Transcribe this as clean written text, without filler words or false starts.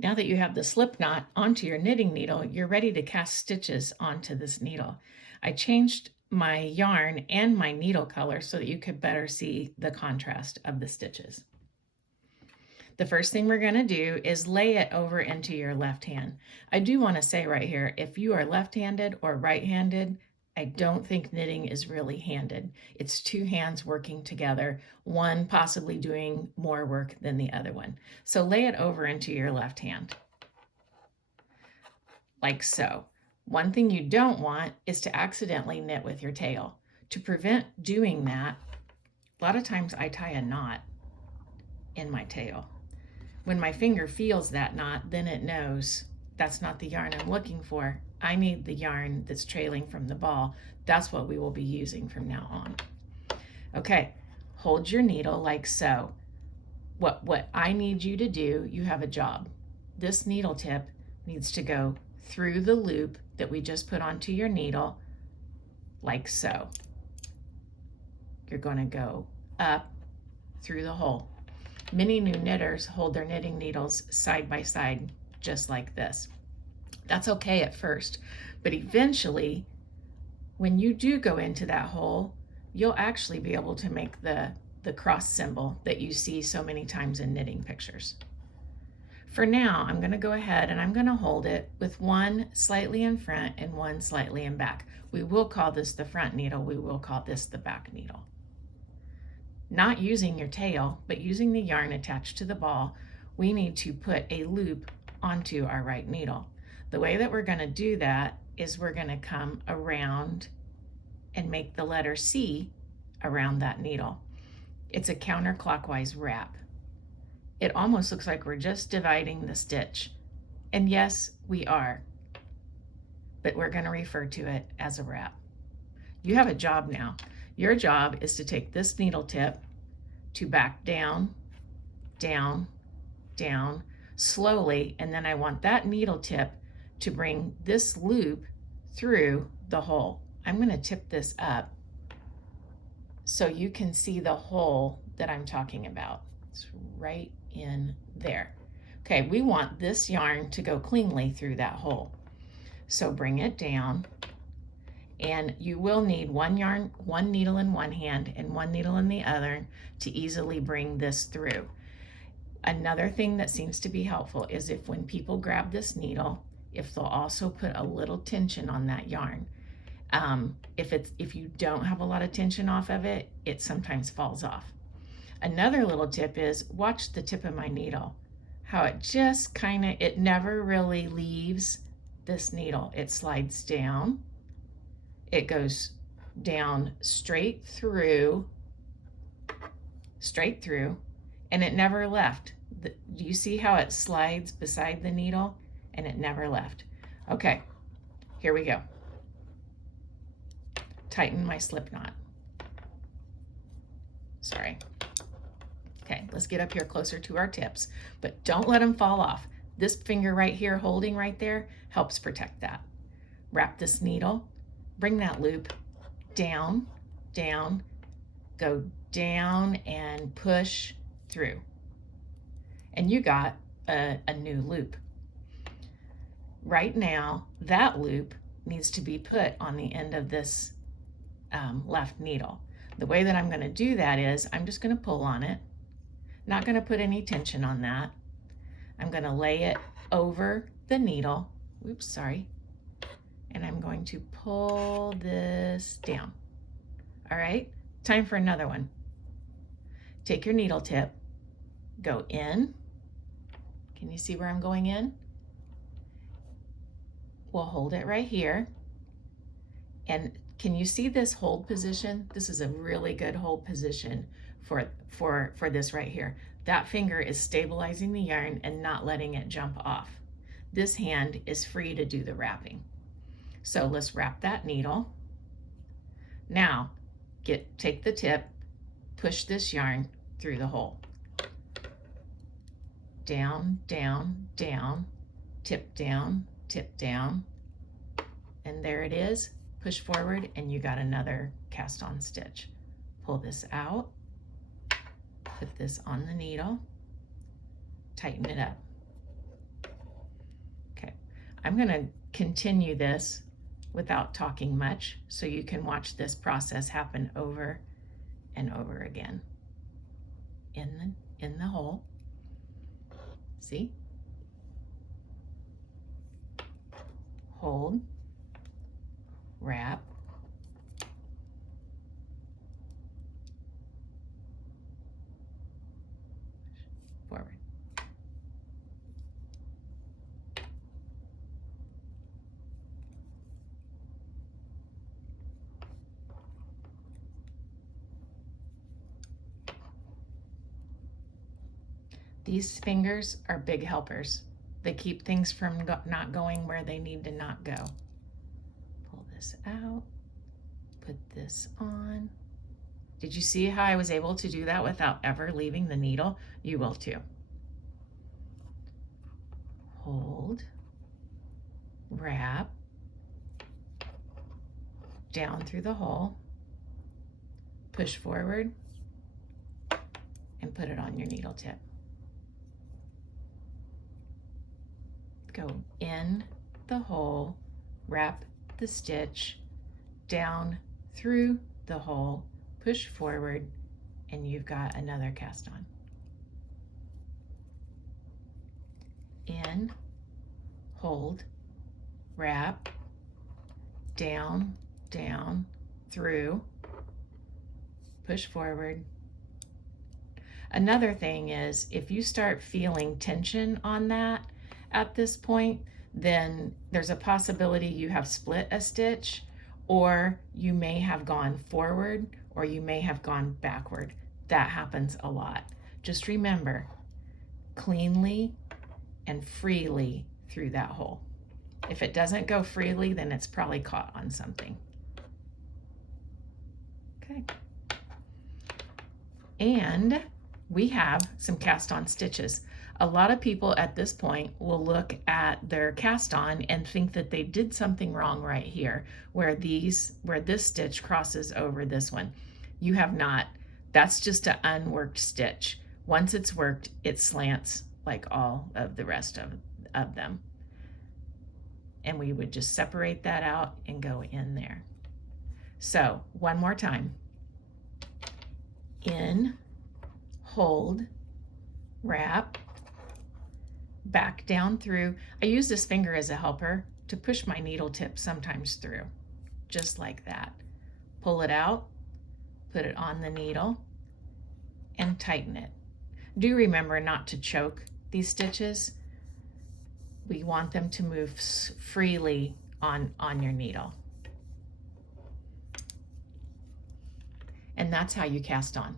Now that you have the slip knot onto your knitting needle, you're ready to cast stitches onto this needle. I changed my yarn and my needle color so that you could better see the contrast of the stitches. The first thing we're going to do is lay it over into your left hand. I do want to say right here, if you are left-handed or right-handed, I don't think knitting is really handed. It's two hands working together, one possibly doing more work than the other one. So lay it over into your left hand, like so. One thing you don't want is to accidentally knit with your tail. To prevent doing that, a lot of times I tie a knot in my tail. When my finger feels that knot, then it knows that's not the yarn I'm looking for. I need the yarn that's trailing from the ball. That's what we will be using from now on. Okay, hold your needle like so. What I need you to do, you have a job. This needle tip needs to go through the loop that we just put onto your needle, like so. You're going to go up through the hole. Many new knitters hold their knitting needles side by side, just like this. That's okay at first, but eventually, when you do go into that hole, you'll actually be able to make the cross symbol that you see so many times in knitting pictures. For now, I'm going to go ahead and I'm going to hold it with one slightly in front and one slightly in back. We will call this the front needle. We will call this the back needle. Not using your tail, but using the yarn attached to the ball, we need to put a loop onto our right needle. The way that we're going to do that is we're going to come around and make the letter C around that needle. It's a counterclockwise wrap. It almost looks like we're just dividing the stitch. And yes, we are, but we're going to refer to it as a wrap. You have a job now. Your job is to take this needle tip to back down, down, down, slowly, and then I want that needle tip to bring this loop through the hole. I'm going to tip this up so you can see the hole that I'm talking about. It's right in there. Okay, we want this yarn to go cleanly through that hole. So bring it down, and you will need one needle in one hand and one needle in the other to easily bring this through. Another thing that seems to be helpful is if when people grab this needle, if they'll also put a little tension on that yarn. If you don't have a lot of tension off of it, it sometimes falls off. Another little tip is watch the tip of my needle, how it just it never really leaves this needle. It slides down, it goes down straight through, and it never left. Do you see how it slides beside the needle and it never left? Okay, here we go. Tighten my slip knot. Sorry. Okay, let's get up here closer to our tips, but don't let them fall off. This finger right here holding right there helps protect that. Wrap this needle, bring that loop down, down, go down and push through. And you got a new loop. Right now, that loop needs to be put on the end of this left needle. The way that I'm going to do that is I'm just going to pull on it. Not going to put any tension on that. I'm going to lay it over the needle. Oops, sorry. And I'm going to pull this down. All right, time for another one. Take your needle tip, go in. Can you see where I'm going in? We'll hold it right here. And can you see this hold position? This is a really good hold position for this right here. That finger is stabilizing the yarn and not letting it jump off. This hand is free to do the wrapping. So let's wrap that needle. Now, take the tip, push this yarn through the hole. Down, down, down, tip down, and there it is. Push forward and you got another cast on stitch. Pull this out, put this on the needle, tighten it up. I'm going to continue this without talking much so you can watch this process happen over and over again in the hole. See? Hold, wrap, forward. These fingers are big helpers. They keep things from not going where they need to not go. Pull this out, put this on. Did you see how I was able to do that without ever leaving the needle? You will too. Hold, wrap, down through the hole, push forward, and put it on your needle tip. Go in the hole, wrap the stitch, down through the hole, push forward, and you've got another cast on. In, hold, wrap, down, down, through, push forward. Another thing is, if you start feeling tension on that at this point, then there's a possibility you have split a stitch, or you may have gone forward, or you may have gone backward. That happens a lot. Just remember, cleanly and freely through that hole. If it doesn't go freely, then it's probably caught on something. Okay. And we have some cast on stitches. A lot of people at this point will look at their cast on and think that they did something wrong right here, where this stitch crosses over this one. You have not. That's just an unworked stitch. Once it's worked, it slants like all of the rest of them. And we would just separate that out and go in there. So one more time. In, hold, wrap, back down through. I use this finger as a helper to push my needle tip sometimes through, just like that. Pull it out, put it on the needle, and tighten it. Do remember not to choke these stitches. We want them to move freely on your needle. And that's how you cast on.